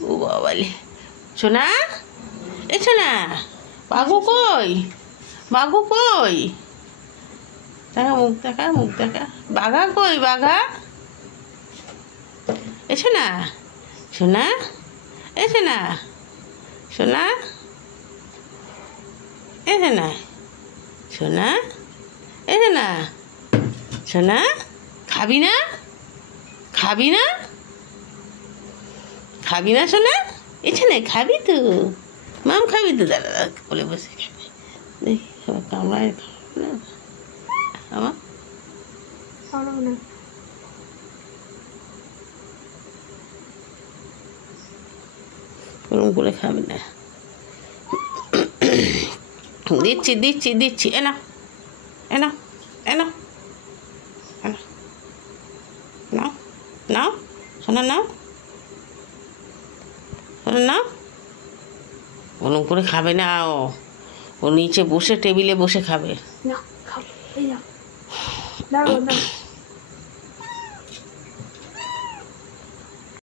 ও বাবালে সোনা এ সোনা বাঘু কই বাঘু কই দেখা মুখ দেখা বাঘা কই বাঘা এ সোনা সোনা এ সোনা সোনা এ সোনা সোনা এ সোনা সোনা খাবি না খাবি না খাবি না সোনা এখানে খাবি তো মাম খাবি তো দাদা বলে বসে খাবে দেখি কামড়ায় আমার ওরকম করে খাবি না দিচ্ছি দিচ্ছি দিচ্ছি এনা এনা এনা এনা নাও নাও শোনা নাও শোনা নাও ওরকম করে খাবে না ও নিচে বসে টেবিলে বসে খাবে না খাবে এই না দাঁড়াও দাঁড়াও